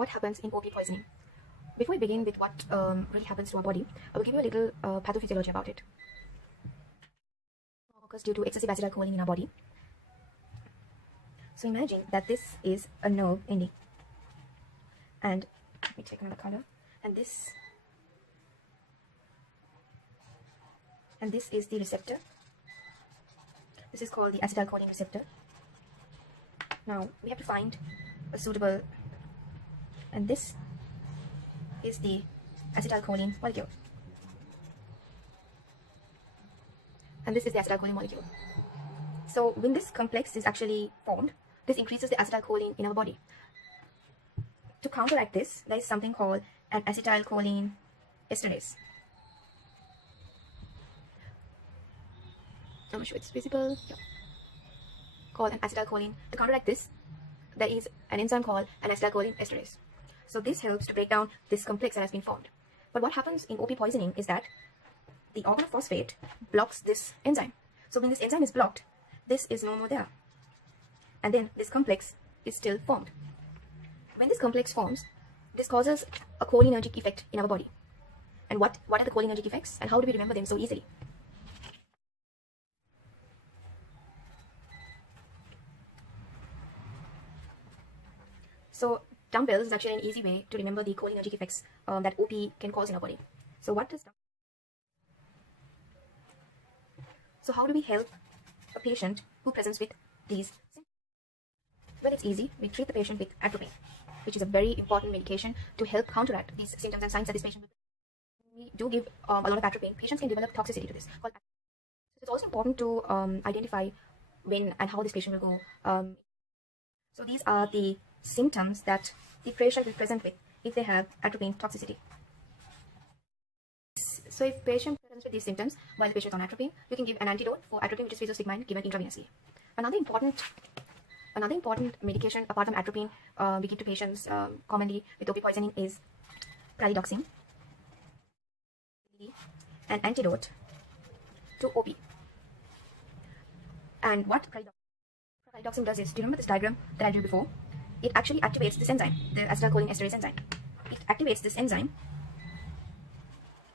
what happens in OP poisoning. Before we begin with what really happens to our body, I will give you a little pathophysiology about it. Occurs due to excessive acetylcholine in our body. So imagine that this is a nerve ending, and let me take another color, and this is the receptor. This is called the acetylcholine receptor. Now we have to find a suitable, and this is the acetylcholine molecule, and this is the acetylcholine molecule. So when this complex is actually formed, this increases the acetylcholine in our body. To counteract this, there is something called an acetylcholine esterase. I'm not sure it's visible. Yeah. Called an acetylcholine. To counteract this, there is an enzyme called an acetylcholine esterase. So this helps to break down this complex that has been formed. But what happens in OP poisoning is that the organophosphate blocks this enzyme. So when this enzyme is blocked, this is no more there, and then this complex is still formed. When this complex forms, this causes a cholinergic effect in our body. And what are the cholinergic effects, and how do we remember them so easily? So dumbbells is actually an easy way to remember the cholinergic effects that OP can cause in our body. So what does So how do we help a patient who presents with these symptoms? Well, it's easy. We treat the patient with atropine, which is a very important medication to help counteract these symptoms and signs that this patient will. We do give a lot of atropine. Patients can develop toxicity to this. It's also important to identify when and how this patient will go. So these are the symptoms that the patient will present with if they have atropine toxicity. So if patient presents with these symptoms while the patient is on atropine, you can give an antidote for atropine, which is physostigmine, given intravenously. Another important medication apart from atropine we give to patients commonly with OP poisoning is pyridoxine, an antidote to OP. And what pyridoxine does is, do you remember this diagram that I drew before? It actually activates this enzyme, the acetylcholine esterase enzyme. It activates this enzyme.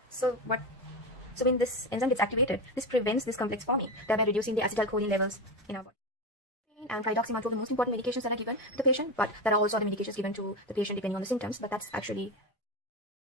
So when this enzyme gets activated, this prevents this complex forming, thereby reducing the acetylcholine levels in our body. And pyridoxine are two of the most important medications that are given to the patient, but there are also other medications given to the patient depending on the symptoms, but that's actually